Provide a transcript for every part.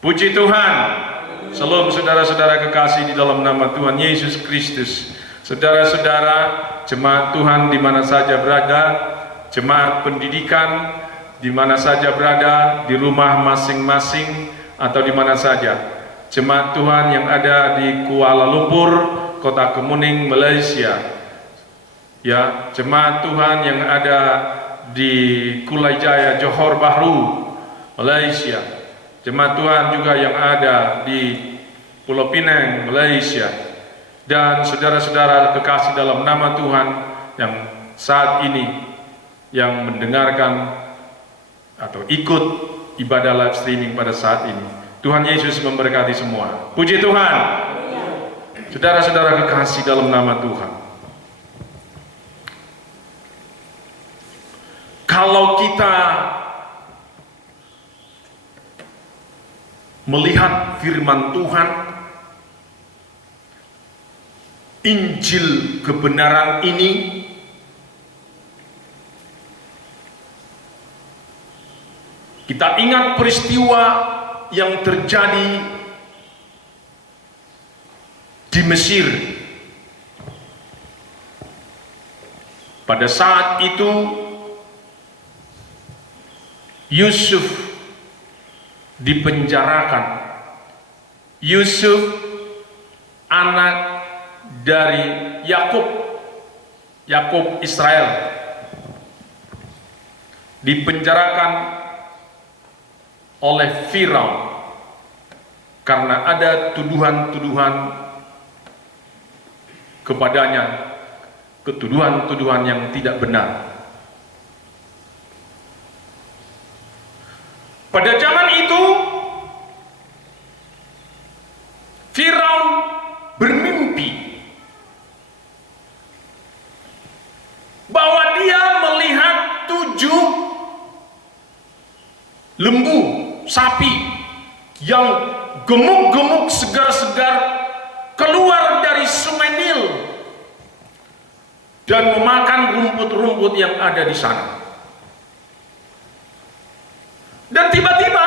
Puji Tuhan. Shalom saudara-saudara kekasih di dalam nama Tuhan Yesus Kristus. Saudara-saudara jemaat Tuhan di mana saja berada, jemaat pendidikan di mana saja berada, di rumah masing-masing atau di mana saja. Jemaat Tuhan yang ada di Kuala Lumpur, Kota Kemuning, Malaysia. Ya, jemaat Tuhan yang ada di Kulai Jaya, Johor Bahru, Malaysia. Jemaat Tuhan juga yang ada di Pulau Pinang, Malaysia. Dan saudara-saudara kekasih dalam nama Tuhan yang saat ini yang mendengarkan atau ikut ibadah live streaming pada saat ini. Tuhan Yesus memberkati semua. Puji Tuhan. Saudara-saudara kekasih dalam nama Tuhan. Kalau kita melihat firman Tuhan, Injil kebenaran ini kita ingat peristiwa yang terjadi di Mesir. Pada saat itu Yusuf dipenjarakan. Yusuf anak dari Yakub Israel, dipenjarakan oleh Firaun karena ada tuduhan-tuduhan kepadanya, tuduhan-tuduhan yang tidak benar. Pada zaman itu Firaun bermimpi bahwa dia melihat 7 lembu sapi yang gemuk-gemuk, segar-segar keluar dari sungai Nil dan memakan rumput-rumput yang ada di sana. Dan tiba-tiba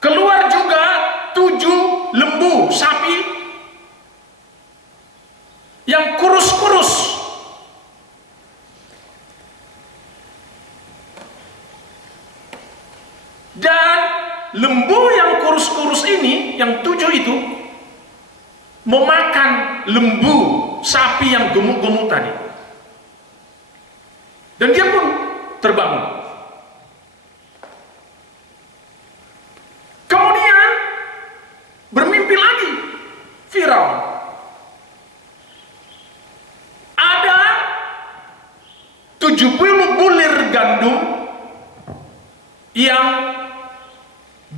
keluar juga 7 lembu sapi yang kurus-kurus. Dan lembu yang kurus-kurus ini, yang 7 itu, memakan lembu sapi yang gemuk-gemuk tadi. Dan dia pun terbangun. Kemudian bermimpi lagi Firaun. Ada 70 bulir gandum yang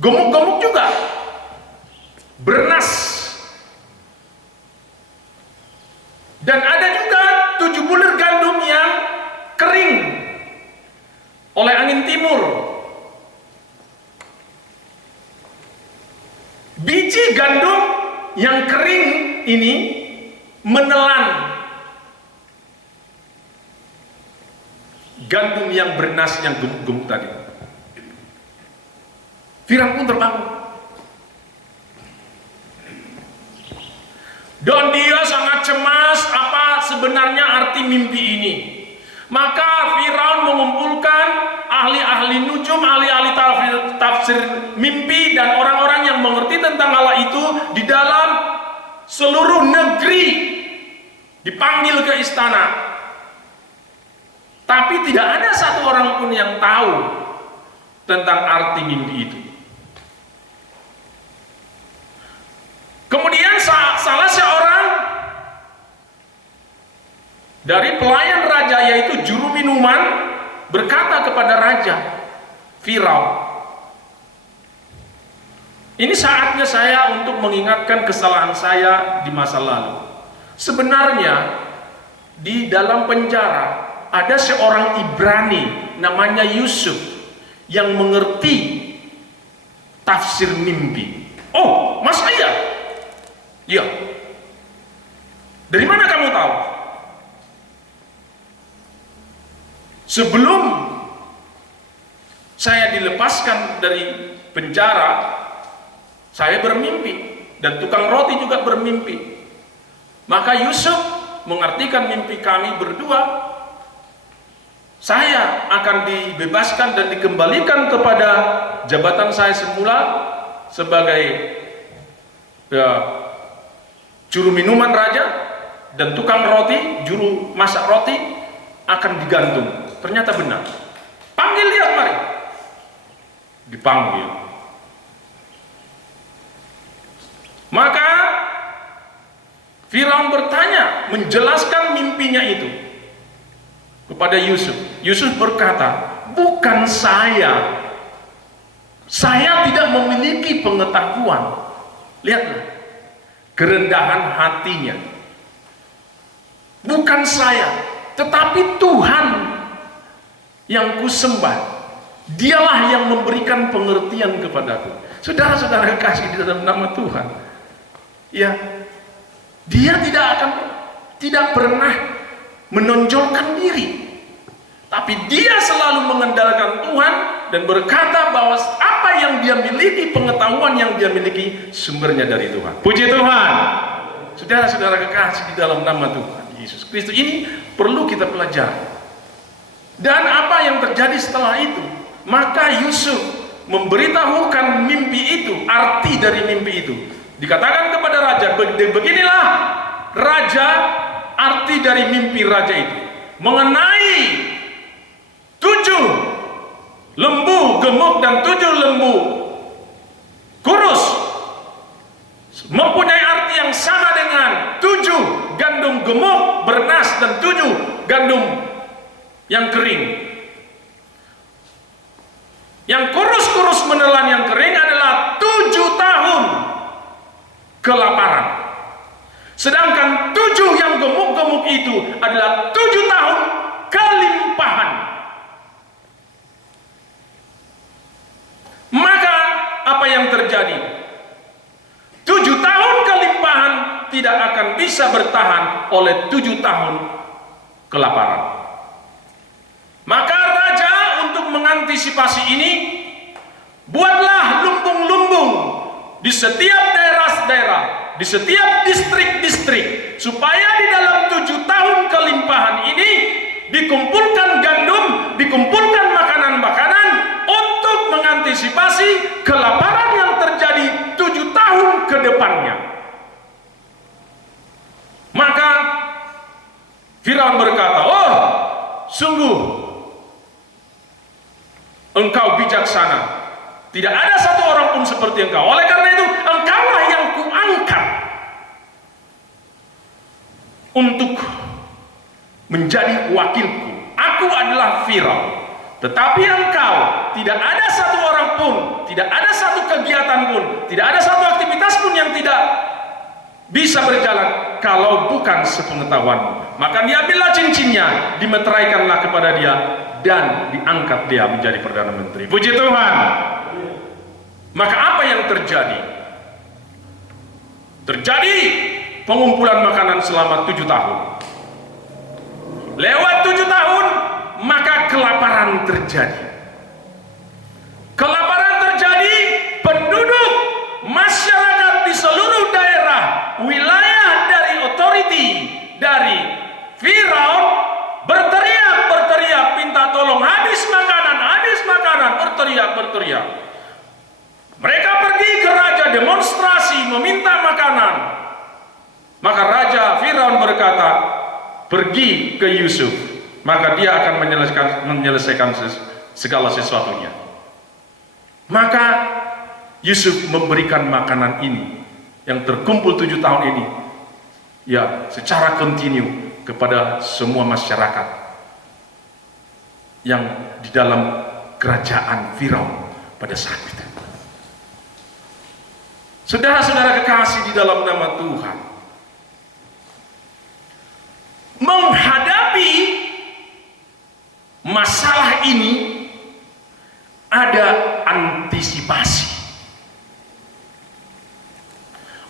gemuk-gemuk juga, bernas. Dan ada juga 7 bulir gandum yang kering oleh angin timur. Biji gandum yang kering ini menelan gandum yang bernas yang gemuk-gemuk tadi. Firaun pun terbangun. Dan dia sangat cemas apa sebenarnya arti mimpi ini. Maka Firaun mengumpulkan ahli-ahli nujum, ahli-ahli tafsir mimpi dan orang-orang yang mengerti tentang hal itu di dalam seluruh negeri, dipanggil ke istana. Tapi tidak ada satu orang pun yang tahu tentang arti mimpi itu. Kemudian salah seorang dari pelayan raja, yaitu juru minuman, berkata kepada raja Firaun, ini saatnya saya untuk mengingatkan kesalahan saya di masa lalu. Sebenarnya di dalam penjara ada seorang Ibrani namanya Yusuf yang mengerti tafsir mimpi. Oh, masa iya? Iya. Dari mana kamu tahu? Sebelum saya dilepaskan dari penjara, Saya bermimpi dan tukang roti juga bermimpi. Maka Yusuf mengartikan mimpi kami berdua. Saya akan dibebaskan dan dikembalikan kepada jabatan saya semula sebagai juru minuman raja, dan tukang roti, juru masak roti akan digantung. Ternyata benar. Panggil dia mari. Dipanggil. Maka Firaun bertanya, menjelaskan mimpinya itu kepada Yusuf. Yusuf berkata, bukan saya. Saya tidak memiliki pengetahuan. Lihatlah, kerendahan hatinya. Bukan saya, tetapi Tuhan yang kusembah. Dialah yang memberikan pengertian kepadaku. Saudara-saudara kasih di dalam nama Tuhan. Ya, dia tidak pernah menonjolkan diri, tapi dia selalu mengandalkan Tuhan dan berkata bahwa apa yang dia miliki, pengetahuan yang dia miliki, sumbernya dari Tuhan. Puji Tuhan. Saudara-saudara kekasih di dalam nama Tuhan Yesus Kristus, ini perlu kita pelajari. Dan apa yang terjadi setelah itu? Maka Yusuf memberitahukan mimpi itu, arti dari mimpi itu. Dikatakan kepada raja, beginilah raja, arti dari mimpi raja itu. Mengenai 7 lembu gemuk dan 7 lembu kurus, mempunyai arti yang sama dengan 7 gandum gemuk bernas dan 7 gandum yang kering. Yang kurus-kurus menelan yang kering adalah 7 tahun kelaparan. Sedangkan 7 yang gemuk-gemuk itu adalah 7 tahun kelimpahan. Maka apa yang terjadi? 7 tahun kelimpahan tidak akan bisa bertahan oleh 7 tahun kelaparan. Maka raja untuk mengantisipasi ini, buatlah lumbung-lumbung di setiap daerah-daerah, di setiap distrik-distrik, supaya di dalam 7 tahun kelimpahan ini dikumpulkan gandum, dikumpulkan makanan-makanan untuk mengantisipasi kelaparan yang terjadi 7 tahun ke depannya. Maka Firaun berkata, oh, sungguh engkau bijaksana. Tidak ada satu orang pun seperti engkau. Oleh karena itu, engkaulah yang kuangkat untuk menjadi wakilku. Aku adalah Firaun. Tetapi engkau, tidak ada satu orang pun, tidak ada satu kegiatan pun, tidak ada satu aktivitas pun yang tidak bisa berjalan kalau bukan sepengetahuanmu. Maka diambillah cincinnya, dimeteraikanlah kepada dia, dan diangkat dia menjadi Perdana Menteri. Puji Tuhan. Maka apa yang terjadi? Terjadi pengumpulan makanan selama 7 tahun. Lewat 7 tahun, maka kelaparan terjadi. Kelaparan terjadi, penduduk masyarakat di seluruh daerah, wilayah dari otoriti dari Firaun berteriak, minta tolong, habis makanan, berteriak. Mereka pergi ke raja, demonstrasi, meminta makanan. Maka raja Firaun berkata, pergi ke Yusuf, maka dia akan menyelesaikan segala sesuatunya. Maka Yusuf memberikan makanan ini yang terkumpul 7 tahun ini, ya, secara kontinu kepada semua masyarakat yang di dalam kerajaan Firaun pada saat itu. Saudara-saudara kekasih di dalam nama Tuhan, menghadapi masalah ini ada antisipasi.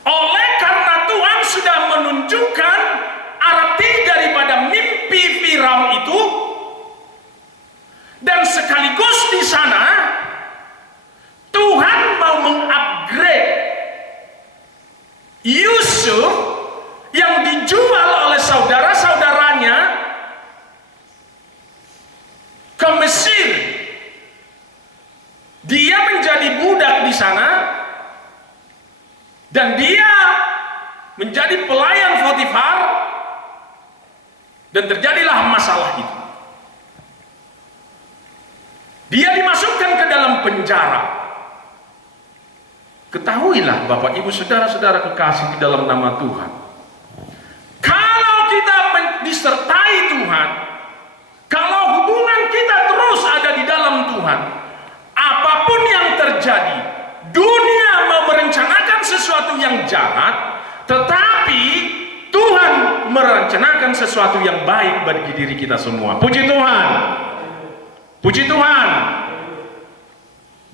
Oleh karena Tuhan sudah menunjukkan arti daripada mimpi Firaun itu, dan sekaligus di sana Tuhan mau mengupgrade Dan dia menjadi pelayan Potifar, dan terjadilah masalah itu. Dia dimasukkan ke dalam penjara. Ketahuilah Bapak Ibu Saudara-saudara kekasih di dalam nama Tuhan, kalau kita disertai Tuhan, kalau hubungan kita terus ada di dalam Tuhan, apapun yang terjadi, dunia mau merencanakan sesuatu yang jahat, tetapi Tuhan merencanakan sesuatu yang baik bagi diri kita semua. Puji Tuhan. Puji Tuhan.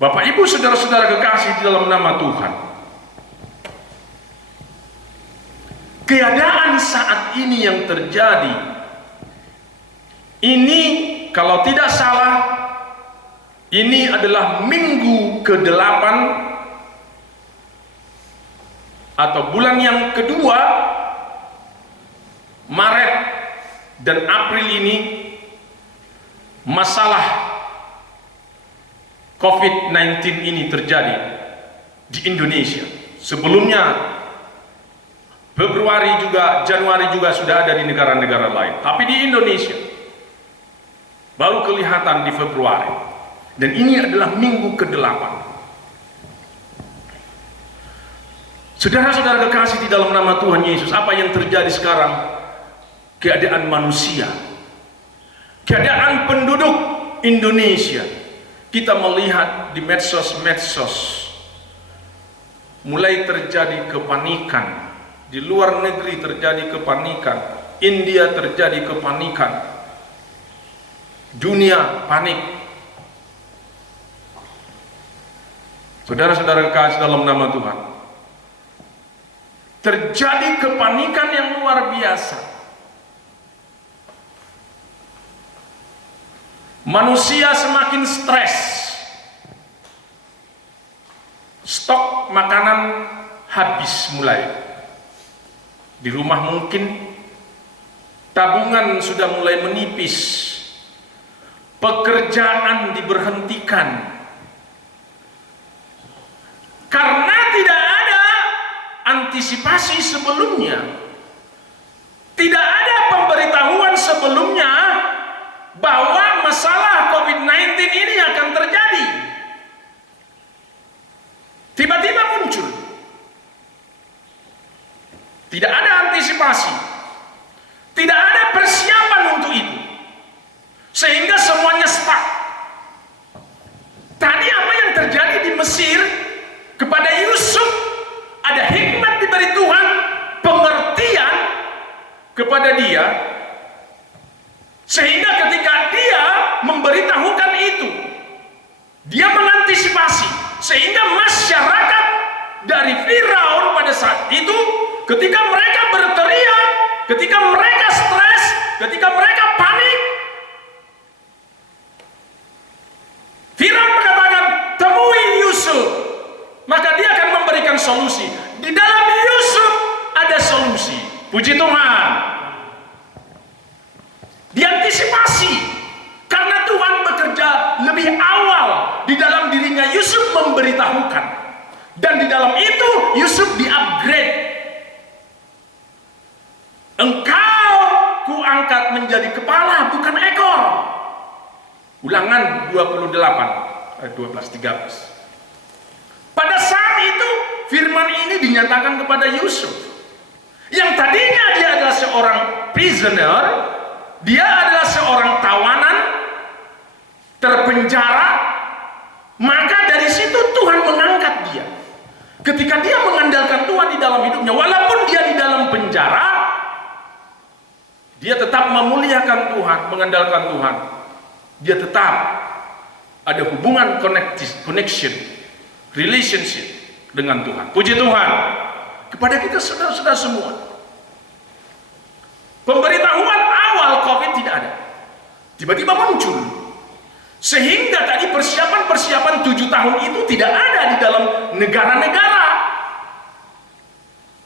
Bapak Ibu Saudara-saudara kekasih di dalam nama Tuhan, keadaan saat ini yang terjadi ini, kalau tidak salah, ini adalah minggu ke-8 atau bulan yang kedua, Maret dan April ini, masalah COVID-19 ini terjadi di Indonesia. Sebelumnya Februari juga, Januari juga sudah ada di negara-negara lain, tapi di Indonesia baru kelihatan di Februari. Dan ini adalah minggu ke-8. Saudara-saudara kekasih di dalam nama Tuhan Yesus, apa yang terjadi sekarang? Keadaan manusia, keadaan penduduk Indonesia, kita melihat di medsos-medsos mulai terjadi kepanikan. Di luar negeri terjadi kepanikan, India terjadi kepanikan, dunia panik. Saudara-saudara kekasih dalam nama Tuhan, terjadi kepanikan yang luar biasa. Manusia semakin stres. Stok makanan habis mulai. Di rumah mungkin tabungan sudah mulai menipis. Pekerjaan diberhentikan. Karena tidak ada antisipasi sebelumnya. Tidak ada pemberitahuan sebelumnya bahwa masalah COVID-19 ini akan terjadi. Tiba-tiba muncul. Tidak ada antisipasi. Tidak ada persiapan untuk itu. Sehingga semuanya stuck. Tadi apa yang terjadi di Mesir kepada Yusuf, ada hikmat diberi Tuhan, pengertian kepada dia, sehingga ketika dia memberitahukan itu, dia mengantisipasi, sehingga masyarakat dari Firaun pada saat itu, ketika mereka berteriak, ketika mereka stres, ketika mereka panik, Firaun mengatakan, temui Yusuf, maka dia akan memberikan solusi. Di dalam Yusuf ada solusi. Puji Tuhan. Diantisipasi, karena Tuhan bekerja lebih awal di dalam dirinya. Yusuf memberitahukan, dan di dalam itu Yusuf di-upgrade. Engkau kuangkat menjadi kepala, bukan ekor. Ulangan 28 ayat 12-13. Pada saat itu firman ini dinyatakan kepada Yusuf, yang tadinya dia adalah seorang prisoner, dia adalah seorang tawanan, terpenjara. Maka dari situ Tuhan mengangkat dia. Ketika dia mengandalkan Tuhan di dalam hidupnya, walaupun dia di dalam penjara, dia tetap memuliakan Tuhan, mengandalkan Tuhan. Dia tetap ada hubungan connection, relationship dengan Tuhan. Puji Tuhan. Kepada kita saudara-saudara semua, pemberitahuan awal COVID tidak ada, tiba-tiba muncul, sehingga tadi persiapan 7 tahun itu tidak ada di dalam negara-negara.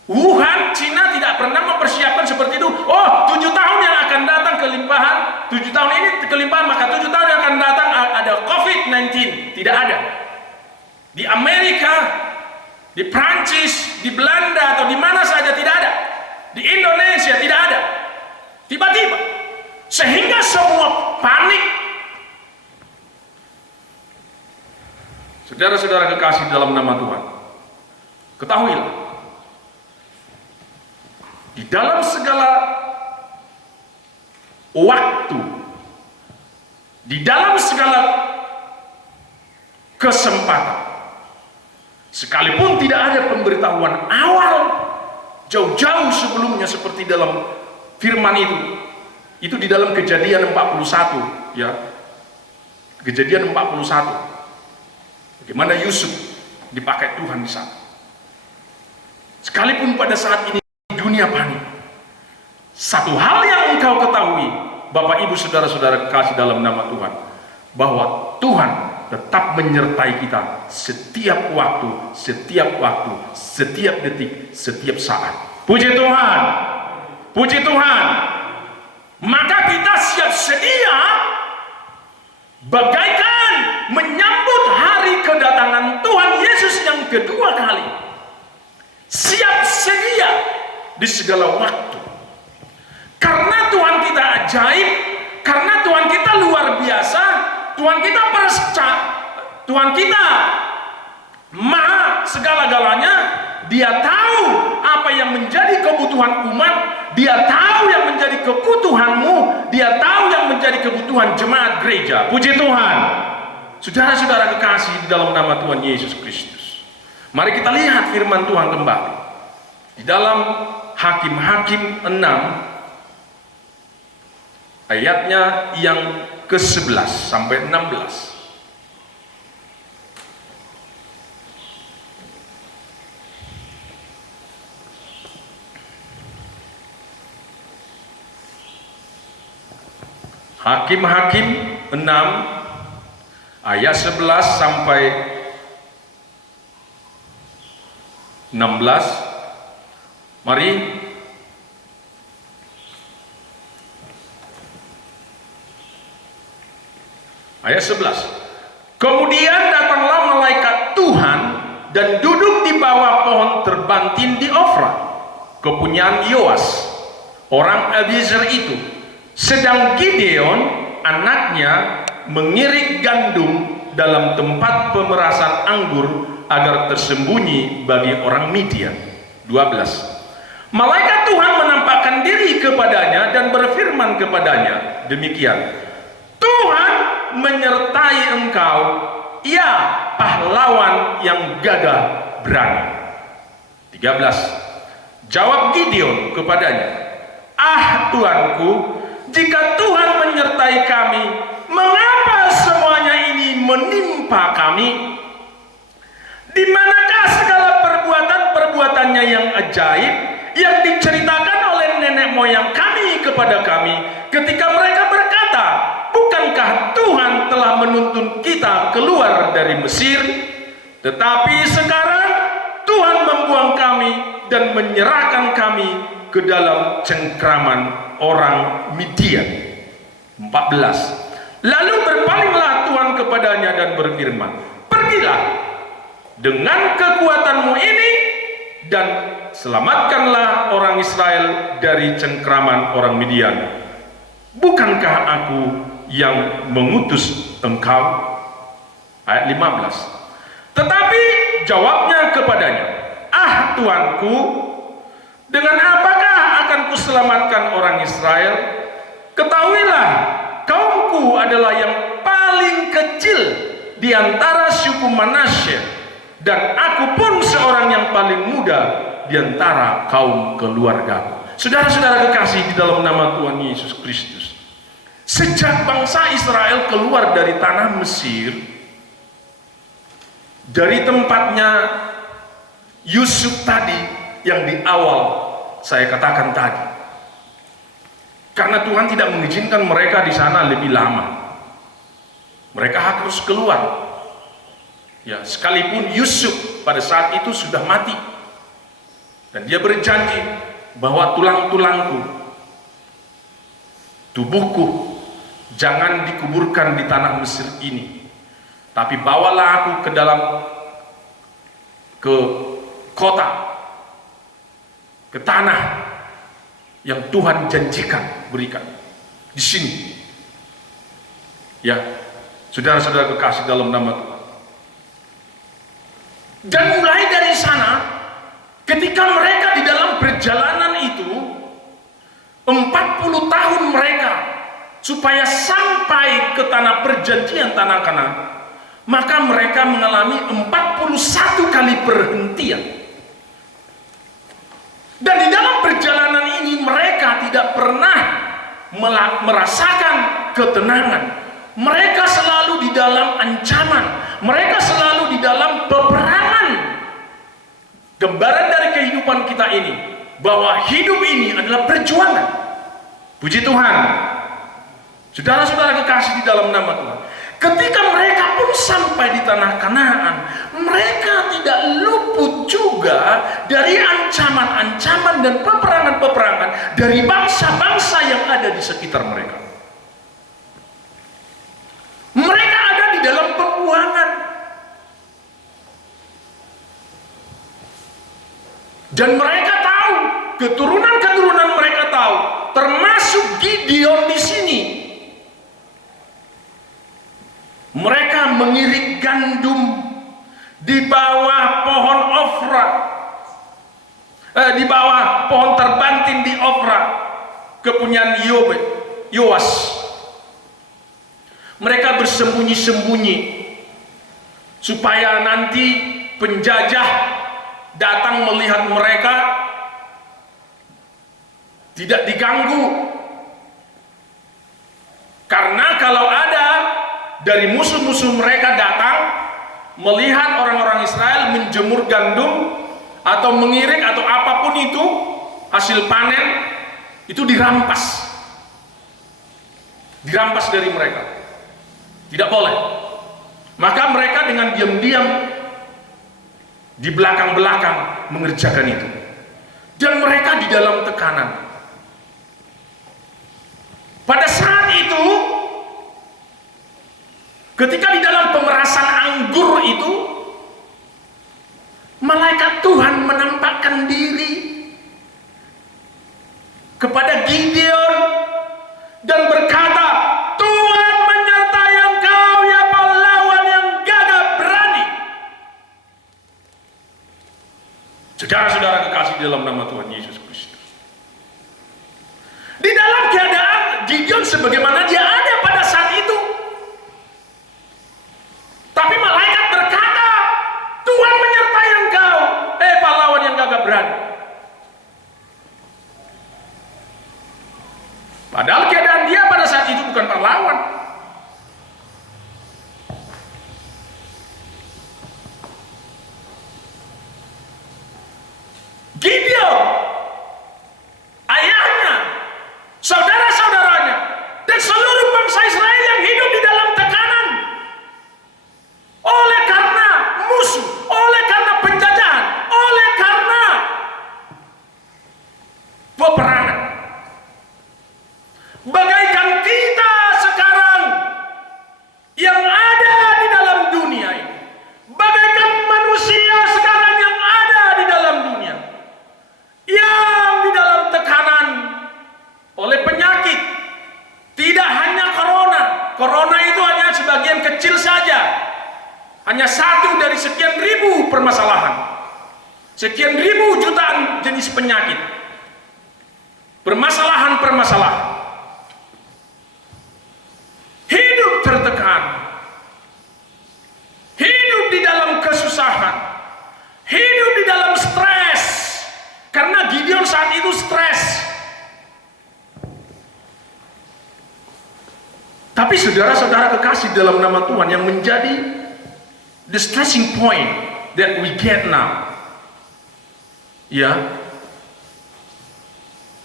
Wuhan, Cina tidak pernah mempersiapkan seperti itu. Oh, 7 tahun yang akan datang kelimpahan, 7 tahun ini kelimpahan, maka 7 tahun yang akan datang ada COVID-19. Tidak ada. Di Amerika Di Prancis, di Belanda, atau di mana saja tidak ada. Di Indonesia tidak ada. Tiba-tiba. Sehingga semua panik. Saudara-saudara kekasih dalam nama Tuhan, ketahuilah, di dalam segala waktu, di dalam segala kesempatan, sekalipun tidak ada pemberitahuan awal jauh-jauh sebelumnya seperti dalam firman itu di dalam Kejadian 41, ya. Kejadian 41. Bagaimana Yusuf dipakai Tuhan di sana. Sekalipun pada saat ini dunia panik, satu hal yang engkau ketahui, Bapak Ibu saudara-saudara kekasih dalam nama Tuhan, bahwa Tuhan tetap menyertai kita setiap waktu, setiap detik, setiap saat. Puji Tuhan. Puji Tuhan. Maka kita siap sedia bagaikan menyambut hari kedatangan Tuhan Yesus yang kedua kali. Siap sedia di segala waktu. Karena Tuhan kita ajaib, karena Tuhan kita luar biasa, Tuhan kita Tuhan kita maha segala-galanya. Dia tahu apa yang menjadi kebutuhan umat, dia tahu yang menjadi kebutuhanmu, dia tahu yang menjadi kebutuhan jemaat gereja. Puji Tuhan. Saudara-saudara kekasih di dalam nama Tuhan Yesus Kristus, mari kita lihat firman Tuhan kembali di dalam Hakim-Hakim 6 ayatnya yang ke-11 sampai 16. Hakim-Hakim 6 ayat 11 sampai 16. Mari ayat 11. Kemudian datanglah malaikat Tuhan dan duduk di bawah pohon terbantin di Ofra, kepunyaan Yoas orang Abiezer itu. Sedang Gideon anaknya mengirik gandum dalam tempat pemerasan anggur agar tersembunyi bagi orang Midian. 12. Malaikat Tuhan menampakkan diri kepadanya dan berfirman kepadanya demikian, Tuhan menyertai engkau, ya pahlawan yang gagah berani. 13. Jawab Gideon kepadanya, ah Tuanku, jika Tuhan menyertai kami, mengapa semuanya ini menimpa kami? Di manakah segala perbuatan-perbuatannya yang ajaib yang diceritakan oleh nenek moyang kami kepada kami ketika mereka berkata, bukankah Tuhan telah menuntun kita keluar dari Mesir? Tetapi sekarang Tuhan membuang kami dan menyerahkan kami ke dalam cengkraman orang Midian. 14. Lalu berpalinglah Tuhan kepadanya dan berfirman, pergilah dengan kekuatanmu ini dan selamatkanlah orang Israel dari cengkraman orang Midian. Bukankah aku yang mengutus engkau? Ayat 15. Tetapi jawabnya kepadanya, ah Tuanku, dengan apakah akan kuselamatkan orang Israel? Ketahuilah, kaumku adalah yang paling kecil di antara suku Manasye, dan aku pun seorang yang paling muda di antara kaum keluarga. Saudara-saudara kekasih di dalam nama Tuhan Yesus Kristus, sejak bangsa Israel keluar dari tanah Mesir, dari tempatnya Yusuf tadi yang di awal saya katakan tadi, karena Tuhan tidak mengizinkan mereka di sana lebih lama, mereka harus keluar. Ya, sekalipun Yusuf pada saat itu sudah mati dan dia berjanji bahwa tulang-tulangku, tubuhku jangan dikuburkan di tanah Mesir ini, tapi bawalah aku ke kota, ke tanah yang Tuhan janjikan berikan di sini. Ya, saudara-saudara kekasih dalam nama Tuhan. Dan mulai dari sana, ketika mereka di dalam perjalanan itu 40 tahun mereka supaya sampai ke tanah perjanjian, tanah Kanaan, maka mereka mengalami 41 kali perhentian. Dan di dalam perjalanan ini mereka tidak pernah merasakan ketenangan. Mereka selalu di dalam ancaman, mereka selalu di dalam peperangan. Gambaran dari kehidupan kita ini, bahwa hidup ini adalah perjuangan. Puji Tuhan. Saudara-saudara kekasih di dalam nama Tuhan, ketika mereka pun sampai di tanah Kanaan, mereka tidak luput juga dari ancaman-ancaman dan peperangan-peperangan dari bangsa-bangsa yang ada di sekitar mereka. Mereka ada di dalam pembuangan. Dan mereka tahu, keturunan-keturunan mereka tahu, termasuk Gideon di sini. Mereka mengirik gandum di bawah pohon Ofra, di bawah pohon terbanting di Ofra, kepunyaan Yoas. Mereka bersembunyi-sembunyi supaya nanti penjajah datang melihat mereka tidak diganggu. Karena kalau ada dari musuh-musuh mereka datang melihat orang-orang Israel menjemur gandum atau mengirik atau apapun itu hasil panen, itu dirampas dari mereka. Tidak boleh. Maka mereka dengan diam-diam di belakang-belakang mengerjakan itu. Dan mereka di dalam tekanan. Pada saat itu, ketika di dalam pemerasan anggur itu, malaikat Tuhan menampakkan diri kepada Gideon dan berkata, Tuhan menyertai engkau ya pahlawan yang gagah berani. Saudara-saudara kekasih dalam nama Tuhan Yesus Kristus, di dalam keadaan Gideon sebagaimana dia ada pada saat itu, tapi malaikat berkata, Tuhan menyertai engkau, pahlawan yang gagah berani. Padahal keadaan dia pada saat itu bukan pahlawan. Gideon, ayahnya, saudara-saudaranya, dan seluruh bangsa Israel yang hidup di dalam tekanan oleh karena musuh, oleh karena penjajahan, oleh karena peperangan. Bagaikan kita sekarang yang ada di dalam dunia ini, bagaikan manusia sekarang yang ada di dalam dunia, yang di dalam tekanan oleh penyakit. Tidak hanya corona itu hanya sebagian kecil saja, hanya satu dari sekian ribu permasalahan, sekian ribu jutaan jenis penyakit, permasalahan-permasalahan. Hidup tertekan, hidup di dalam kesusahan, hidup di dalam stres. Karena Gideon saat itu stres. Tapi saudara-saudara kekasih dalam nama Tuhan, yang menjadi the stressing point that we get now, ya,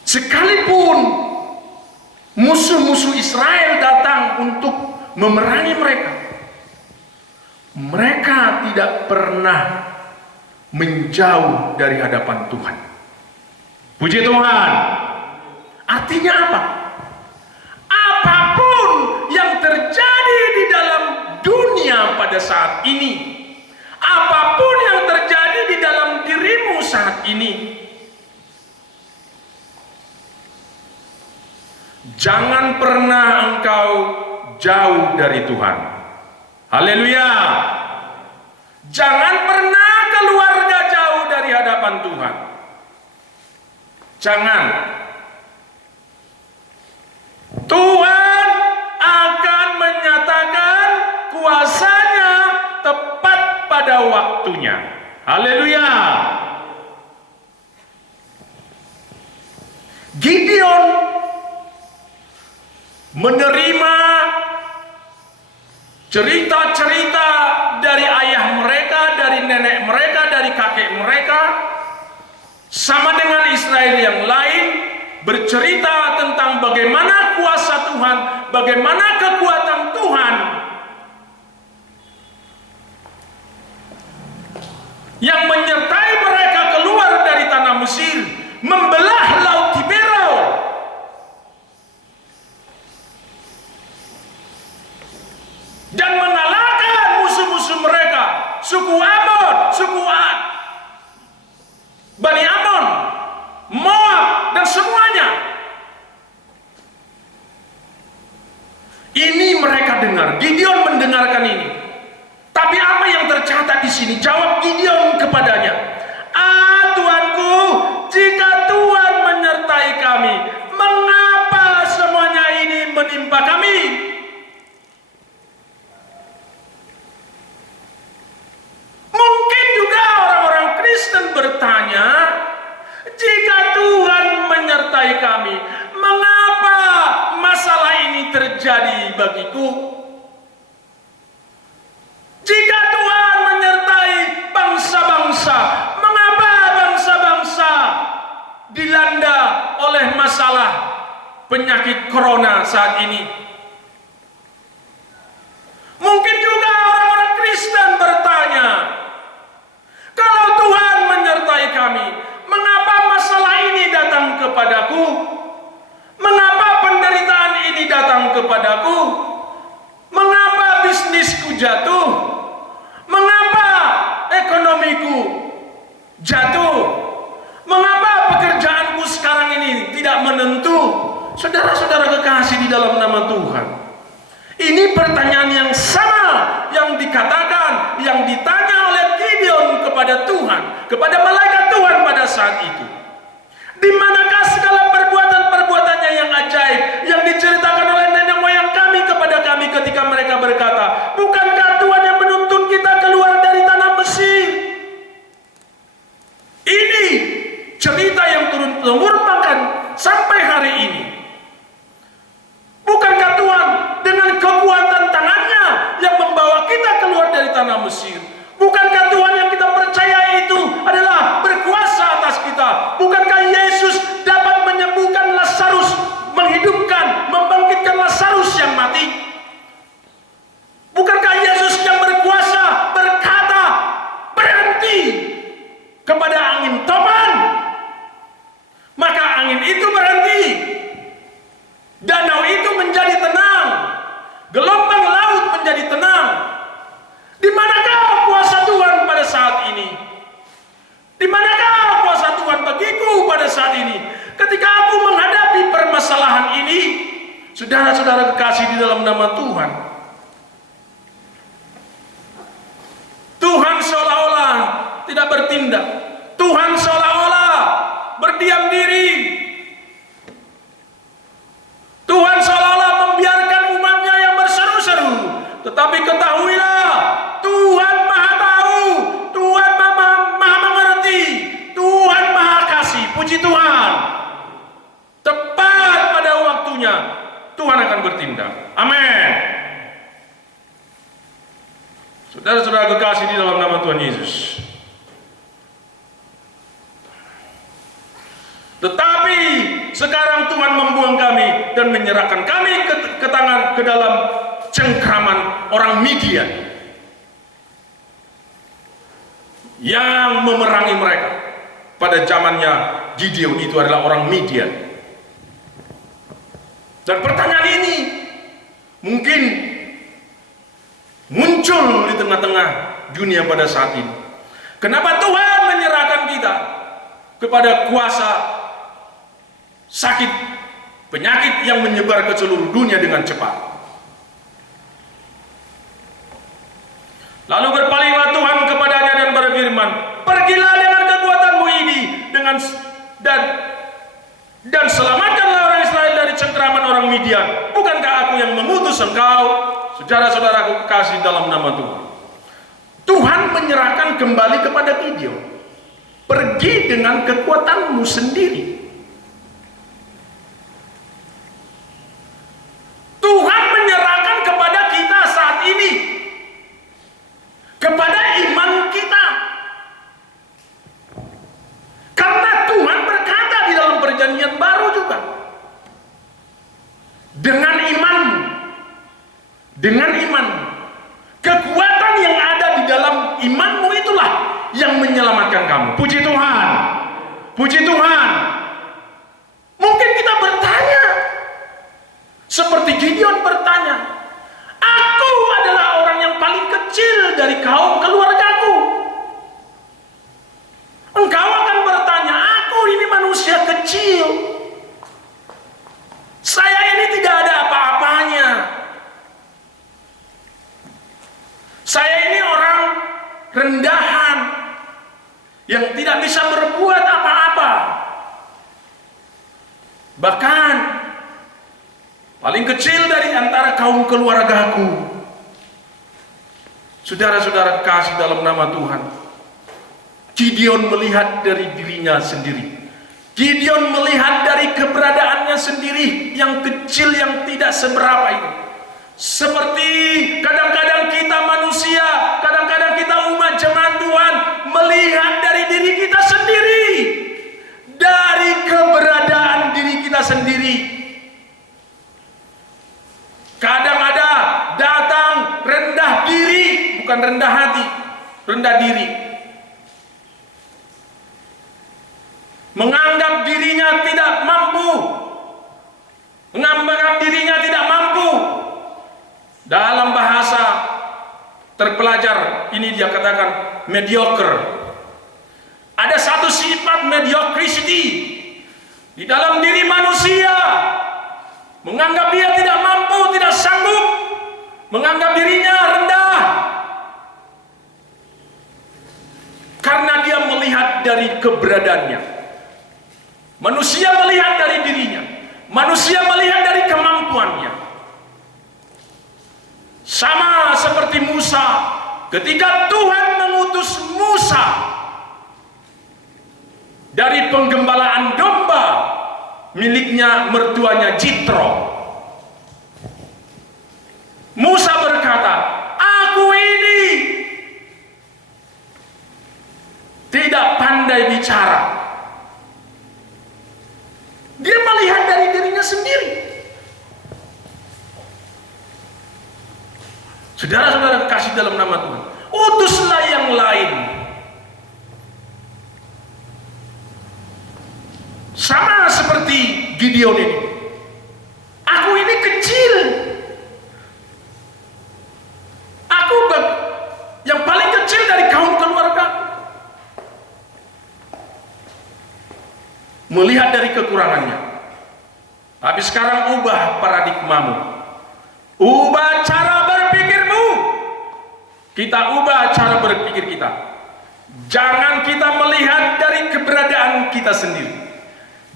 sekalipun musuh-musuh Israel datang untuk memerangi mereka, mereka tidak pernah menjauh dari hadapan Tuhan. Puji Tuhan. Artinya apa? Apapun yang terjadi di dalam dunia pada saat ini, apapun yang terjadi di dalam dirimu Jangan pernah engkau jauh dari Tuhan. Haleluya. Jangan pernah keluarga jauh dari hadapan Tuhan. Jangan. Tuhan akan menyatakan kuasanya tepat pada waktunya. Haleluya. Gideon menerima cerita-cerita dari ayah mereka, dari nenek mereka, dari kakek mereka, sama dengan Israel yang lain, bercerita tentang bagaimana kuasa Tuhan, bagaimana kekuatan Tuhan yang menyertai mereka keluar dari tanah Mesir, membelah laut Tiberau, dan mengalahkan musuh-musuh mereka, suku Amon, suku Ad, Bani Amon, Moab, dan semuanya. Ini mereka dengar, Gideon mendengarkan ini. Tapi apa yang tercatat di sini? Jawab Gideon kepadanya, "Ah, Tuanku, jika Tuhan menyertai kami, mengapa semuanya ini menimpa kami?" Mungkin juga orang-orang Kristen bertanya, jika Tuhan menyertai kami, mengapa masalah ini terjadi bagiku? Jika Tuhan menyertai bangsa-bangsa, mengapa bangsa-bangsa dilanda oleh masalah penyakit corona saat ini? Mungkin juga orang-orang Kristen bertanya, kalau Tuhan menyertai kami, mengapa masalah ini datang kepadaku? Mengapa penderitaan ini datang kepadaku? Mengapa bisnisku jatuh? Mengapa ekonomiku jatuh? Mengapa pekerjaanku sekarang ini tidak menentu? Saudara-saudara kekasih di dalam nama Tuhan, ini pertanyaan yang sama yang dikatakan, yang ditanya oleh Gideon kepada Tuhan, kepada malaikat Tuhan pada saat itu. Di manakah segala perbuatan-perbuatannya yang ajaib yang diceritakan oleh nenek moyang kami kepada kami ketika mereka berkata, "Bukankah Tuhan yang menuntun kita keluar dari tanah Mesir?" Ini cerita yang turun-temurun bahkan sampai hari ini. Bukankah Tuhan dengan kekuatan tangannya yang membawa kita keluar dari tanah Mesir? Bukankah Tuhan yang kita percaya itu adalah berkuasa atas kita? Bukankah Yesus dapat menyembuhkan Lazarus, menghidupkan, membangkitkan Lazarus yang mati? Bukankah Yesus yang berkuasa berkata, "Berhenti," kepada angin topan, maka angin itu berhenti, danau itu menjadi tenang, gelombang laut menjadi tenang. Di manakah kuasa Tuhan pada saat ini? Di manakah kuasa Tuhan bagiku pada saat ini? Ketika aku menghadapi permasalahan ini, saudara-saudara kekasih di dalam nama Tuhan, Tuhan seolah-olah tidak bertindak. Tuhan seolah-olah berdiam diri. Tuhan seolah-olah membiarkan umatnya yang berseru-seru. Tetapi ketahuilah, Tuhan Maha Tahu, Tuhan Maha Mengerti, Tuhan Maha Kasih. Puji Tuhan. Tepat pada waktunya Tuhan akan bertindak. Amin. Saudara-saudara kekasih di dalam nama Tuhan Yesus. Tetapi sekarang Tuhan membuang kami dan menyerahkan kami ke dalam cengkraman orang Midian yang memerangi mereka. Pada zamannya Gideon itu adalah orang Midian. Dan pertanyaan ini mungkin muncul di tengah-tengah dunia pada saat ini. Kenapa Tuhan menyerahkan kita kepada kuasa sakit Penyakit yang menyebar ke seluruh dunia dengan cepat. Lalu berpalinglah Tuhan kepadanya dan berfirman, pergilah dengan kekuatanmu ini dan selamatkanlah orang Israel dari cengkeraman orang Midian. Bukankah aku yang mengutus engkau? Saudara-saudaraku kekasih dalam nama Tuhan. Tuhan menyerahkan kembali kepada Gideon. Pergi dengan kekuatanmu sendiri. Tuhan menyerahkan kepada kita saat ini, kepada iman kita. Karena Tuhan berkata di dalam perjanjian baru juga, dengan imanmu, kekuatan yang ada di dalam imanmu itulah yang menyelamatkan kamu. Puji Tuhan, puji Tuhan. Mungkin kita bertanya, seperti Gideon bertanya, aku adalah orang yang paling kecil dari kaum keluargaku. Engkau akan bertanya, aku ini manusia kecil. Saya ini tidak ada apa-apanya. Saya ini orang rendahan yang tidak bisa berbuat apa-apa. Bahkan paling kecil dari antara kaum keluargaku. Saudara-saudara kasih dalam nama Tuhan, Gideon melihat dari dirinya sendiri. Gideon melihat dari keberadaannya sendiri yang kecil, yang tidak seberapa itu. Seperti kadang-kadang kita manusia, kadang-kadang kita umat jemaat Tuhan melihat dari diri kita sendiri, dari keberadaan diri kita sendiri. Kadang ada datang rendah diri, bukan rendah hati, rendah diri. Menganggap dirinya tidak mampu, menganggap dirinya tidak mampu. Dalam bahasa terpelajar ini dia katakan mediocre. Ada satu sifat mediocrity di dalam diri manusia, menganggap dia tidak mampu, tidak sanggup, menganggap dirinya rendah, karena dia melihat dari keberadaannya. Manusia melihat dari dirinya, manusia melihat dari kemampuannya. Sama seperti Musa, ketika Tuhan mengutus Musa dari penggembalaan domba miliknya mertuanya Jitro. Musa berkata, aku ini tidak pandai bicara. Dia melihat dari dirinya sendiri. Saudara-saudara kasih dalam nama Tuhan, utuslah yang lain. Sama seperti Gideon ini. Aku ini kecil. Aku yang paling kecil dari kaum keluarga. Melihat dari kekurangannya. Tapi sekarang ubah paradigmamu. Ubah cara berpikirmu. Kita ubah cara berpikir kita. Jangan kita melihat dari keberadaan kita sendiri.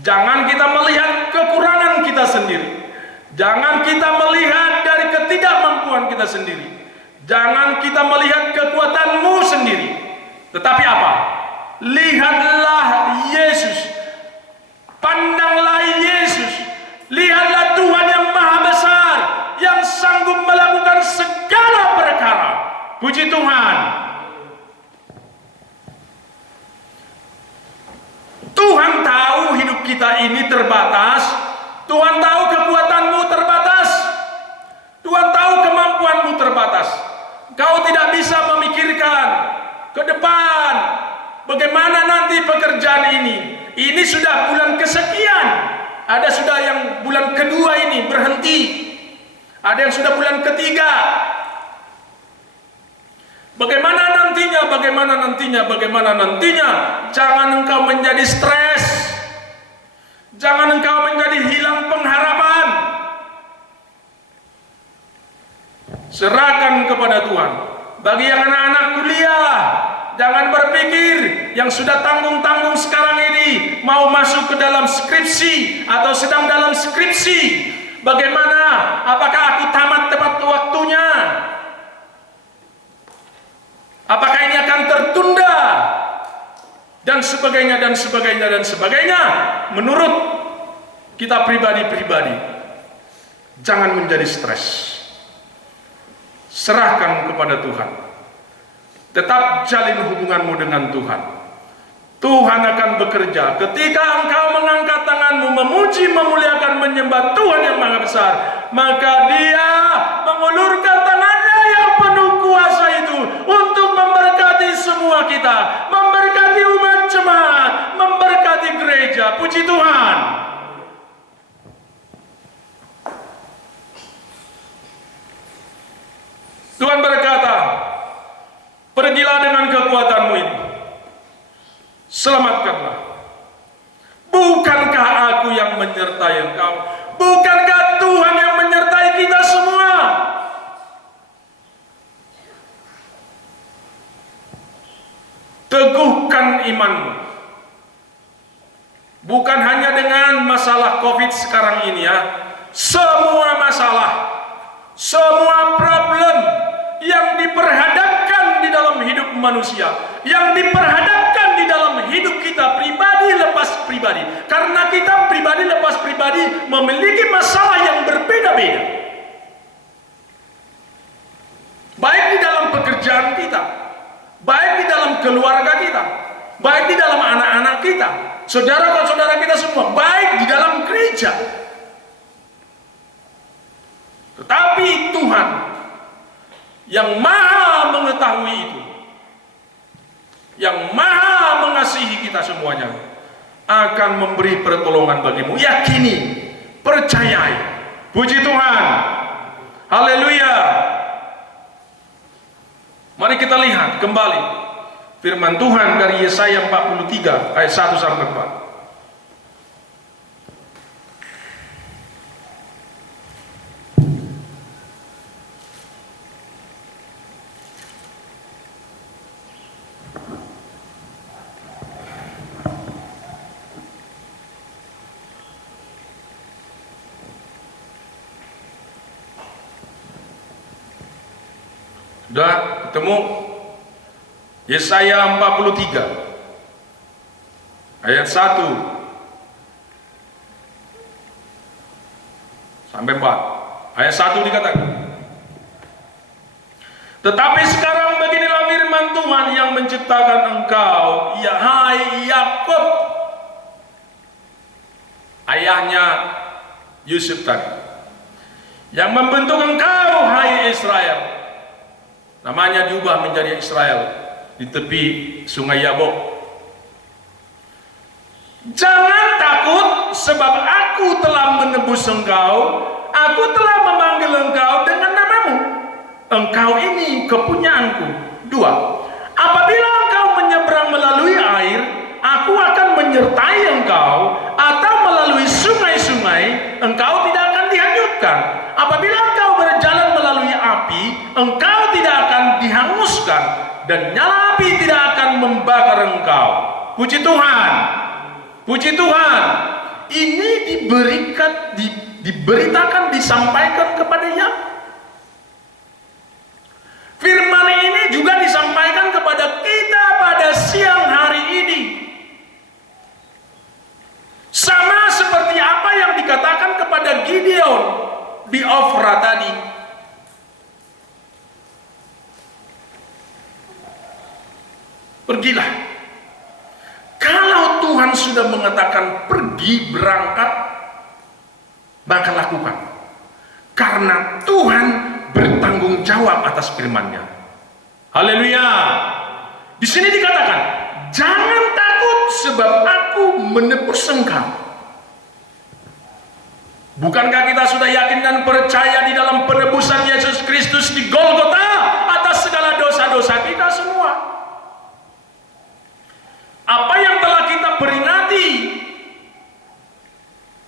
Jangan kita melihat kekurangan kita sendiri. Jangan kita melihat dari ketidakmampuan kita sendiri. Jangan kita melihat kekuatanmu sendiri. Tetapi apa? Lihatlah Yesus. Pandanglah Yesus. Lihatlah Tuhan yang maha besar, yang sanggup melakukan segala perkara. Puji Tuhan. Tuhan tahu hidup kita ini terbatas. Tuhan tahu kekuatanmu terbatas. Tuhan tahu kemampuanmu terbatas. Kau tidak bisa memikirkan ke depan bagaimana nanti pekerjaan ini. Ini sudah bulan kesekian. Ada sudah yang bulan kedua ini berhenti. Ada yang sudah bulan ketiga. Bagaimana nantinya? Bagaimana nantinya? Bagaimana nantinya? Jangan engkau menjadi stres. Jangan engkau menjadi hilang pengharapan. Serahkan kepada Tuhan. Bagi yang anak-anak kuliah, jangan berpikir yang sudah tanggung-tanggung sekarang ini mau masuk ke dalam skripsi atau sedang dalam skripsi. Bagaimana? Apakah aku tamat tepat waktunya? Apakah ini akan tertunda? Dan sebagainya, dan sebagainya, dan sebagainya. Menurut kita pribadi-pribadi, jangan menjadi stres. Serahkan kepada Tuhan. Tetap jalin hubunganmu dengan Tuhan. Tuhan akan bekerja. Ketika engkau mengangkat tanganmu, memuji, memuliakan, menyembah Tuhan yang Maha Besar, maka Dia mengulurkan tangannya yang penuh kuasa itu untuk memberkati semua kita, memberkati umat jemaat, memberkati gereja. Puji Tuhan. Tuhan berkata, pergilah dengan kekuatanmu ini, selamatkanlah. Bukankah aku yang menyertai engkau? Bukankah Tuhan yang menyertai kita semua? Teguhkan imanmu. Bukan hanya dengan masalah COVID sekarang ini ya. Semua masalah, semua problem yang diperhadapkan di dalam hidup manusia, yang diperhadapkan di dalam hidup kita pribadi lepas pribadi, karena kita pribadi lepas pribadi memiliki masalah yang berbeda-beda, baik di dalam pekerjaan kita, baik di dalam keluarga kita, baik di dalam anak-anak kita, saudara-saudara kita semua, baik di dalam gereja. Tetapi Tuhan yang Maha mengetahui itu, yang Maha mengasihi kita semuanya, akan memberi pertolongan bagimu. Yakini, percayai. Puji Tuhan. Haleluya. Mari kita lihat kembali firman Tuhan dari Yesaya 43 ayat 1 sampai 4. Sudah ketemu? Yesaya 43 ayat 1 sampai 4. Ayat 1 dikatakan, tetapi sekarang beginilah firman Tuhan yang menciptakan engkau, ya hai Yakub. Ayahnya Yusuf tadi, yang membentuk engkau, hai Israel. Namanya diubah menjadi Israel di tepi sungai Yabok. Jangan takut, sebab aku telah menebus engkau, aku telah memanggil engkau dengan namamu. Engkau ini kepunyaanku. 2. Apabila engkau menyeberang melalui air, aku akan menyertai engkau, atau melalui sungai-sungai, engkau tidak akan dihanyutkan. Apabila engkau berjalan melalui api, engkau tidak akan dihanguskan, dan nyala api tidak akan membakar engkau. Puji Tuhan. Puji Tuhan. Ini diberitakan, disampaikan kepada Yakub. Firman ini juga disampaikan kepada kita pada siang hari ini. Sama seperti apa yang dikatakan kepada Gideon di Ofra tadi. Pergilah. Kalau Tuhan sudah mengatakan pergi, berangkat, maka lakukan. Karena Tuhan bertanggung jawab atas firman-Nya. Haleluya. Di sini dikatakan, jangan takut sebab aku menebus engkau. Bukankah kita sudah yakin dan percaya di dalam penebusan Yesus Kristus di Golgota atas segala dosa-dosa kita semua? Apa yang telah kita peringati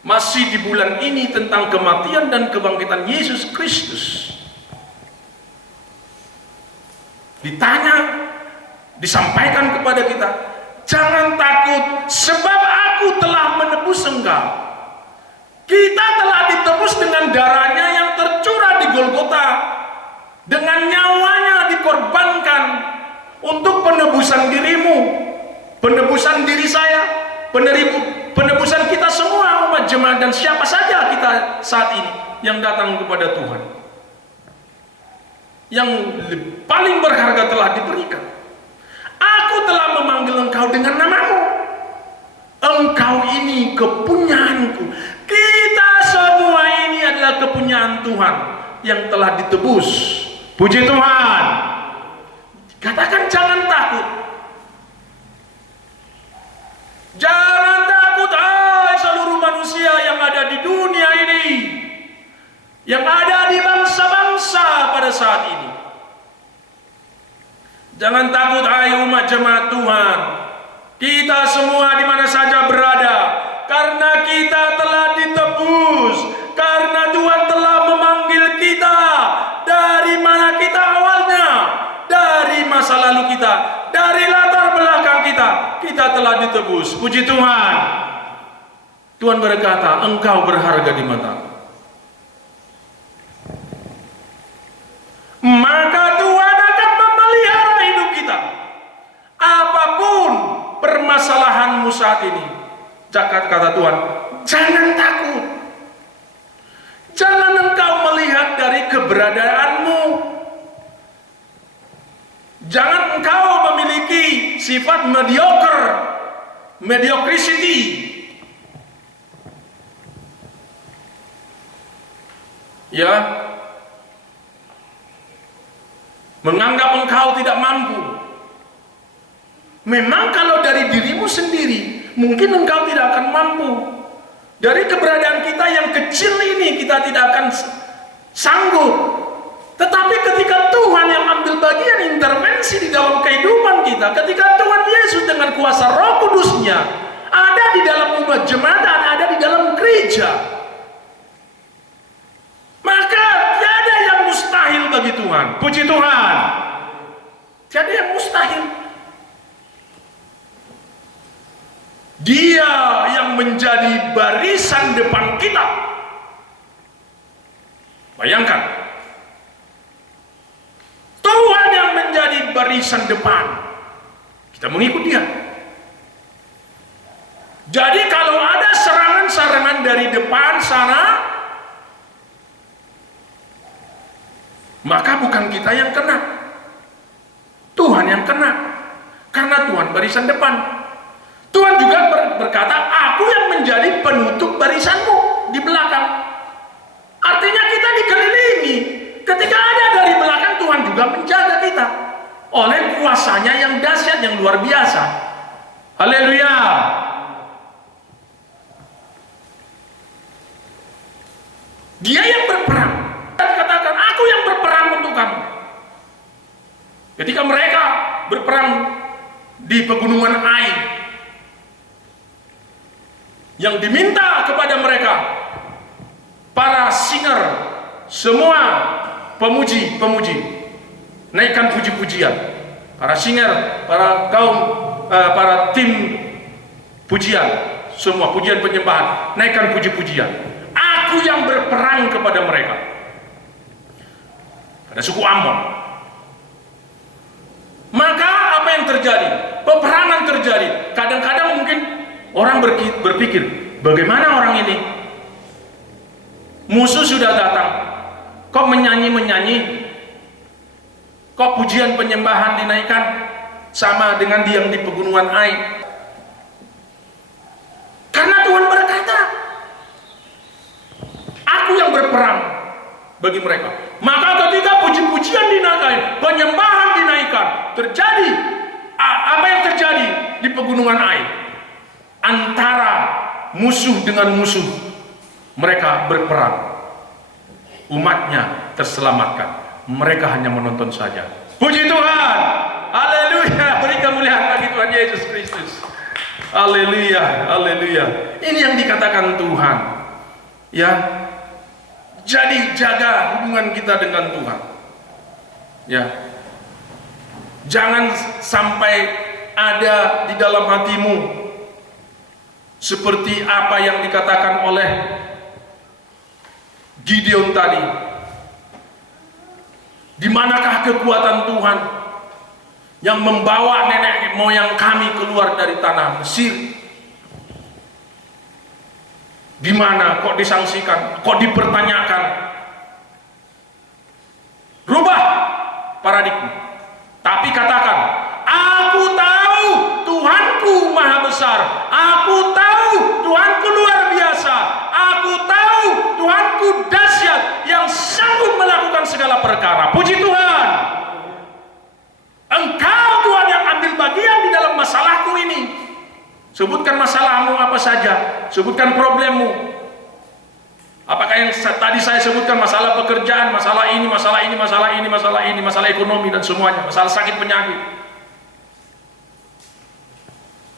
masih di bulan ini tentang kematian dan kebangkitan Yesus Kristus. ditanya, disampaikan kepada kita, jangan takut sebab aku telah menebus engkau. Kita telah ditebus dengan darahnya yang tercurah di Golgota, dengan nyawanya dikorbankan untuk penebusan dirimu, penebusan diri saya, penebusan kita semua umat jemaat dan siapa saja kita saat ini yang datang kepada Tuhan. Yang paling berharga telah diberikan. Aku telah memanggil engkau dengan namamu. Engkau ini kepunyaanku. Kita semua ini adalah kepunyaan Tuhan yang telah ditebus. Puji Tuhan. Katakan jangan takut. Jangan takut, hai seluruh manusia yang ada di dunia ini, yang ada di bangsa-bangsa pada saat ini. Jangan takut, hai umat jemaat Tuhan. Kita semua di mana saja berada, karena kita telah ditebus, karena Tuhan telah memanggil kita. Dari mana kita awalnya? Dari masa lalu kita, dari latar belakang kita telah ditebus. Puji Tuhan. Tuhan berkata, engkau berharga di mataku. Maka Tuhan akan memelihara hidup kita. Apapun permasalahanmu saat ini, kata Tuhan, jangan takut. Jangan engkau melihat dari keberadaanmu. Jangan engkau memiliki sifat mediocrity. Ya, menganggap engkau tidak mampu. Memang kalau dari dirimu sendiri, mungkin engkau tidak akan mampu. Dari keberadaan kita yang kecil ini, kita tidak akan sanggup. Tetapi ketika Tuhan yang ambil bagian intervensi di dalam kehidupan kita, ketika Tuhan Yesus dengan kuasa Roh Kudus-Nya ada di dalam umat jemaat dan ada di dalam gereja, maka tiada yang mustahil bagi Tuhan. Puji Tuhan. Tiada yang mustahil. Dia yang menjadi barisan depan kita. Bayangkan, Tuhan yang menjadi barisan depan, kita mengikut Dia. Jadi kalau ada serangan-serangan dari depan sana, maka bukan kita yang kena, Tuhan yang kena, karena Tuhan barisan depan. Tuhan juga berkata, aku yang menjadi penutup barisanmu di belakang. Artinya kita dikelilingi. Ketika ada dari belakang, Tuhan juga menjaga kita oleh kuasanya yang dahsyat, yang luar biasa. Haleluya. Dia yang berperang. Katakan, aku yang berperang untuk kamu. Ketika mereka berperang di pegunungan Ai, yang diminta kepada mereka, para singer, semua pemuji-pemuji, naikkan puji-pujian. Para singer, para tim pujian, semua pujian penyembahan, naikkan puji-pujian. Aku yang berperang kepada mereka. Pada suku Amon. Maka apa yang terjadi? Peperangan terjadi. Kadang-kadang mungkin orang berpikir, bagaimana orang ini? Musuh sudah datang, kok menyanyi-menyanyi? Kok pujian penyembahan dinaikkan sama dengan yang di pegunungan Ai? Karena Tuhan berkata, aku yang berperang bagi mereka. Maka ketika puji-pujian dinaikkan, penyembahan dinaikkan, terjadi apa yang terjadi di pegunungan Ai? Antara musuh dengan musuh, mereka berperang. Umatnya terselamatkan. Mereka hanya menonton saja. Puji Tuhan. Haleluya. Beri kemuliaan bagi Tuhan Yesus Kristus. Haleluya. Haleluya. Ini yang dikatakan Tuhan. Ya. Jadi jaga hubungan kita dengan Tuhan. Ya. Jangan sampai ada di dalam hatimu seperti apa yang dikatakan oleh Gideon tadi. Di manakah kekuatan Tuhan yang membawa nenek moyang kami keluar dari tanah Mesir? Di mana kok disangsikan, kok dipertanyakan? Rubah paradigma. Tapi katakan, aku tahu Tuhanku maha besar. Aku tahu Tuhanku luar biasa. Aku tahu Tuhanku dahsyat yang sanggup melakukan segala perkara. Puji Tuhan. Engkau Tuhan yang ambil bagian di dalam masalahku ini. Sebutkan masalahmu apa saja. Sebutkan problemmu. Apakah yang tadi saya sebutkan, masalah pekerjaan, masalah ini, masalah ini, masalah ini, masalah ini, masalah ekonomi dan semuanya, masalah sakit penyakit.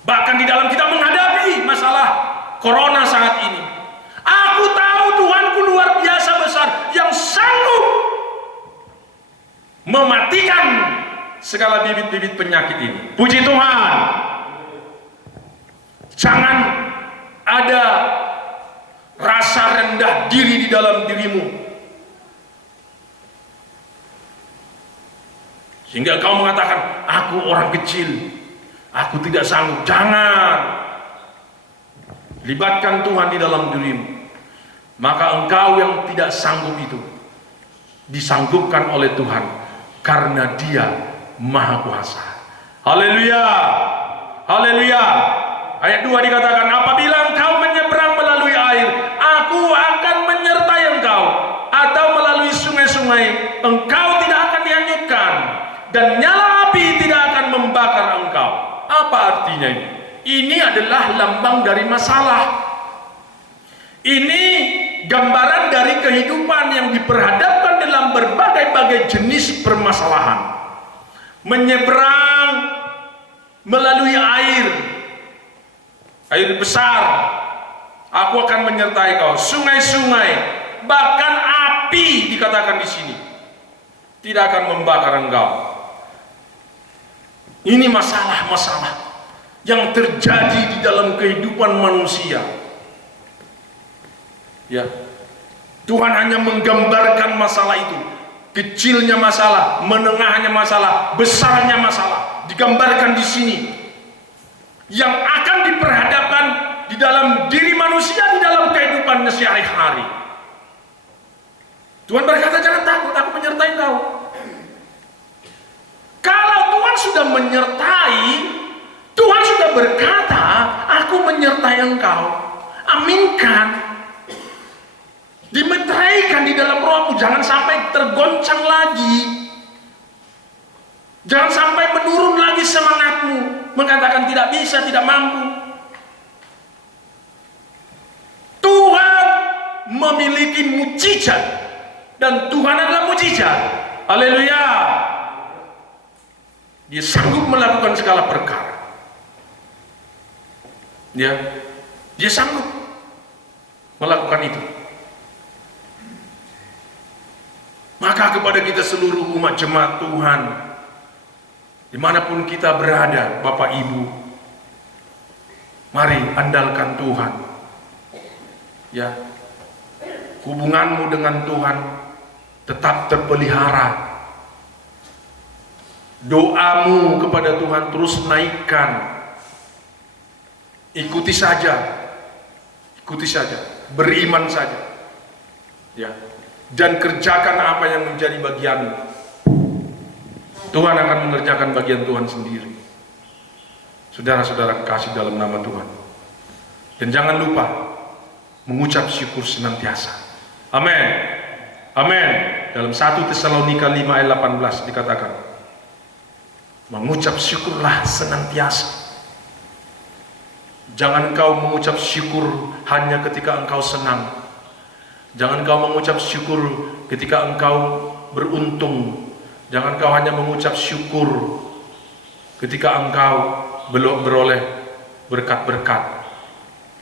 Bahkan di dalam kita menghadapi masalah corona saat ini. Aku tahu Tuhanku luar biasa besar yang sanggup mematikan segala bibit-bibit penyakit ini. Puji Tuhan. Jangan ada rasa rendah diri di dalam dirimu sehingga kau mengatakan, aku orang kecil, aku tidak sanggup. Jangan. Libatkan Tuhan di dalam dirimu, maka engkau yang tidak sanggup itu disanggupkan oleh Tuhan karena Dia Maha Kuasa. Haleluya. Haleluya. Ayat 2 dikatakan, apabila engkau menyeberang melalui air, aku akan menyertai engkau, atau melalui sungai-sungai, engkau tidak akan dihanyutkan, dan nyala api tidak akan membakar engkau. Apa artinya ini? Ini adalah lambang dari masalah. Ini gambaran dari kehidupan yang diperhadapkan dalam berbagai-bagai jenis permasalahan. Menyeberang melalui air besar, aku akan menyertai kau. Sungai-sungai, bahkan api dikatakan di sini, tidak akan membakar engkau. Ini masalah-masalah yang terjadi di dalam kehidupan manusia. Ya, Tuhan hanya menggambarkan masalah itu. Kecilnya masalah, menengahnya masalah, besarnya masalah, digambarkan di sini. Yang akan diperhadapkan di dalam diri manusia, di dalam kehidupan sehari-hari. Tuhan berkata, jangan takut, aku menyertai kau. Kalau Tuhan sudah menyertai, Tuhan sudah berkata, aku menyertai engkau. Aminkan. Dimeteraikan di dalam rohmu, jangan sampai tergoncang lagi. Jangan sampai menurun lagi semangatmu, mengatakan tidak bisa, tidak mampu. Tuhan memiliki mukjizat, dan Tuhan adalah mukjizat. Haleluya. Dia sanggup melakukan segala perkara. Ya, dia sanggup melakukan itu. Maka kepada kita seluruh umat jemaat Tuhan, dimanapun kita berada, Bapak Ibu, mari andalkan Tuhan. Ya, hubunganmu dengan Tuhan tetap terpelihara. Doamu kepada Tuhan terus naikkan. Ikuti saja, beriman saja. Ya, dan kerjakan apa yang menjadi bagianmu. Tuhan akan mengerjakan bagian Tuhan sendiri. Saudara-saudara kasih dalam nama Tuhan. Dan jangan lupa mengucap syukur senantiasa. Amin. Amin. Dalam 1 Tesalonika 5 ayat 18 dikatakan, mengucap syukurlah senantiasa. Jangan engkau mengucap syukur hanya ketika engkau senang. Jangan engkau mengucap syukur ketika engkau beruntung. Jangan engkau hanya mengucap syukur ketika engkau belum beroleh berkat-berkat.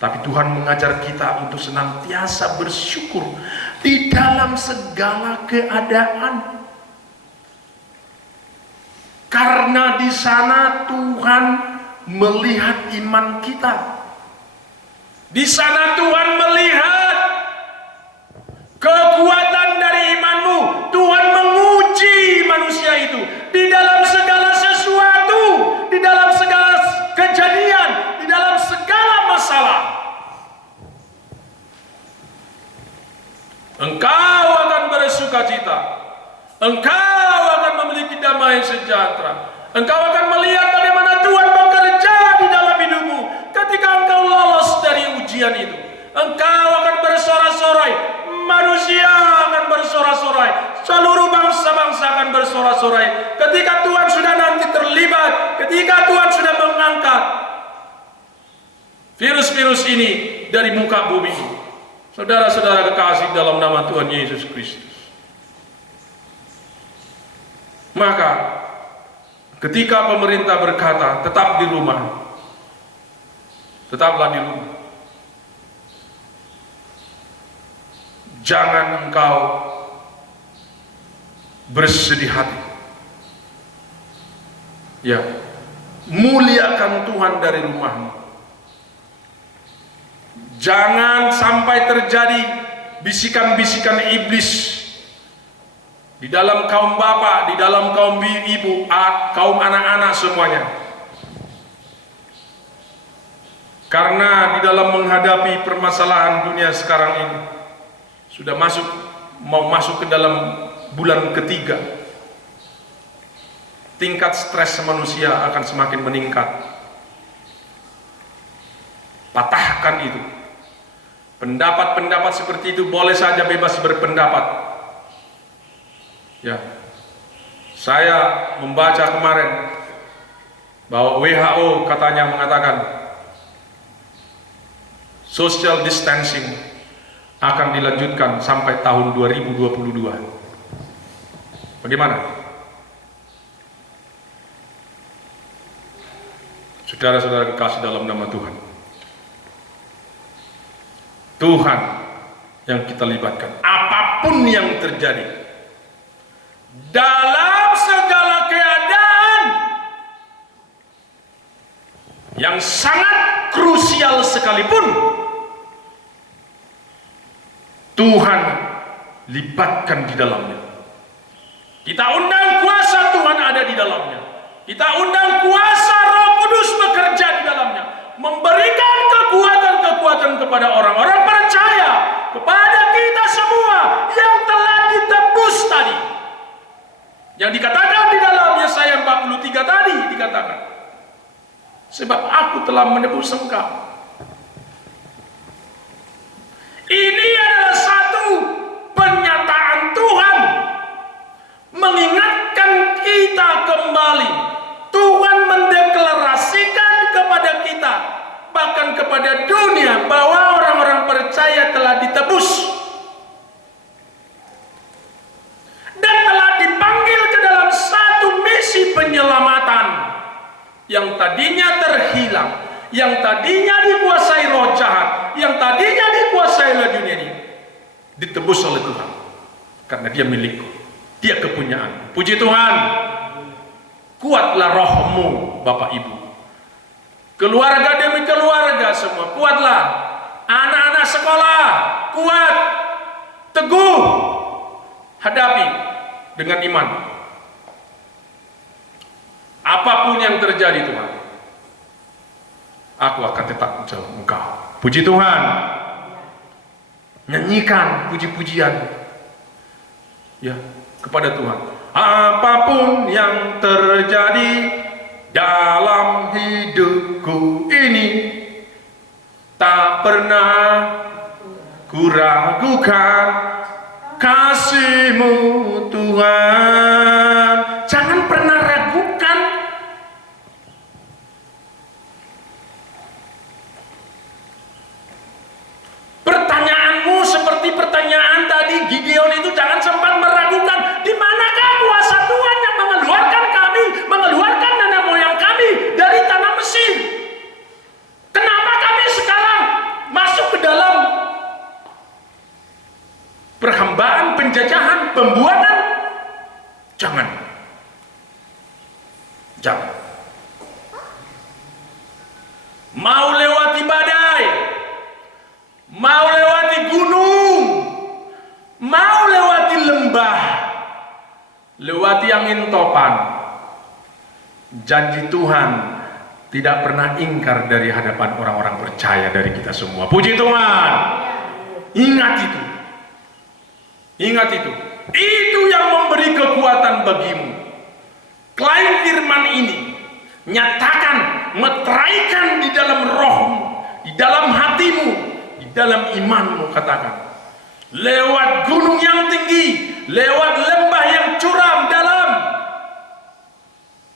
Tapi Tuhan mengajar kita untuk senantiasa bersyukur di dalam segala keadaan. Karena di sana Tuhan melihat iman kita. Di sana Tuhan melihat kekuatan dari imanmu. Tuhan menguji manusia itu di dalam segala sesuatu, di dalam segala kejadian, di dalam segala masalah. Engkau akan bersukacita. Engkau akan memiliki damai sejahtera. Engkau akan melihat bagaimana Tuhan bekerja di dalam hidupmu ketika engkau lolos dari ujian itu. Engkau akan bersorak-sorai, manusia akan bersorak-sorai, seluruh bangsa-bangsa akan bersorak-sorai ketika Tuhan sudah nanti terlibat, ketika Tuhan sudah mengangkat virus-virus ini dari muka bumi. Saudara-saudara kekasih dalam nama Tuhan Yesus Kristus. Maka ketika pemerintah berkata tetap di rumah, tetaplah di rumah. Jangan engkau bersedih hati. Ya, muliakan Tuhan dari rumahmu. Jangan sampai terjadi bisikan-bisikan iblis di dalam kaum bapak, di dalam kaum ibu, kaum anak-anak semuanya. Karena di dalam menghadapi permasalahan dunia sekarang ini sudah mau masuk ke dalam bulan ketiga. Tingkat stres manusia akan semakin meningkat. Patahkan itu. Pendapat-pendapat seperti itu boleh saja bebas berpendapat. Ya, saya membaca kemarin bahwa WHO katanya mengatakan social distancing akan dilanjutkan sampai tahun 2022. Bagaimana? Saudara-saudara kekasih dalam nama Tuhan. Tuhan yang kita libatkan. Apapun yang terjadi, dalam segala keadaan yang sangat krusial sekalipun, Tuhan libatkan di dalamnya. Kita undang kuasa Tuhan ada di dalamnya. Kita undang kuasa Roh Kudus bekerja di dalamnya, memberikan kekuatan-kekuatan kepada orang-orang percaya, kepada kita semua yang telah ditebus tadi. Yang dikatakan di dalam Yesaya 43 tadi dikatakan, sebab aku telah menebus engkau. Ini adalah satu pernyataan Tuhan mengingatkan kita kembali. Tuhan mendeklarasikan kepada kita, bahkan kepada dunia, bahwa orang-orang percaya telah ditebus dan telah dipanggil ke dalam satu misi penyelamatan yang tadinya terhilang, yang tadinya dikuasai roh jahat, yang tadinya dikuasai oleh dunia ini, ditebus oleh Tuhan karena dia milikku, dia kepunyaan. Puji Tuhan. Kuatlah rohmu, Bapak Ibu, keluarga demi keluarga semua, kuatlah. Anak-anak sekolah, kuat, teguh, hadapi dengan iman. Apapun yang terjadi Tuhan, aku akan tetap menjauh Engkau. Puji Tuhan. Nyanyikan puji-pujian ya kepada Tuhan. Apapun yang terjadi dalam hidupku ini, tak pernah kuragukan kasih-Mu Tuhan. Jangan pernah ragukan. Pertanyaanmu seperti pertanyaan tadi Gideon itu, jangan sempat meragukan, di manakah kuasa Tuhan yang mengeluarkan kami, mengeluarkan nenek moyang kami dari tanah Mesir? Kenapa kami sekarang masuk ke dalam perhambaan, penjajahan, pembuatan? Jangan. mau lewati badai, mau lewati gunung, mau lewati lembah, lewati angin topan, janji Tuhan tidak pernah ingkar dari hadapan orang-orang percaya dari kita semua. Puji Tuhan. Ingat itu. Ingat itu. Itu yang memberi kekuatan bagimu. Klaim firman ini. Nyatakan, meteraikan di dalam rohmu, di dalam hatimu, di dalam imanmu. Katakan, lewat gunung yang tinggi, lewat lembah yang curam dalam,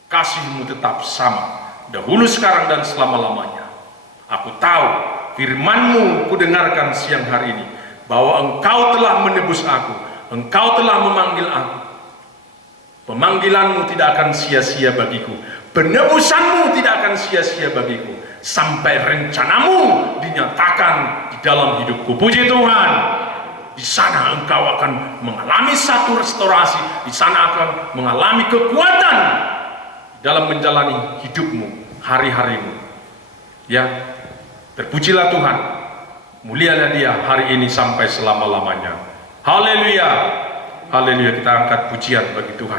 kasihmu tetap sama, dahulu, sekarang, dan selama-lamanya. Aku tahu firman-Mu kudengarkan siang hari ini, bahwa Engkau telah menebus aku, Engkau telah memanggil aku. Pemanggilan-Mu tidak akan sia-sia bagiku, penebusan-Mu tidak akan sia-sia bagiku, sampai rencana-Mu dinyatakan di dalam hidupku. Puji Tuhan. Di sana engkau akan mengalami satu restorasi, di sana akan mengalami kekuatan dalam menjalani hidupmu, hari-harimu. Ya, terpujilah Tuhan, mulialah Dia hari ini sampai selama-lamanya. Haleluya, haleluya. Kita angkat pujian bagi Tuhan.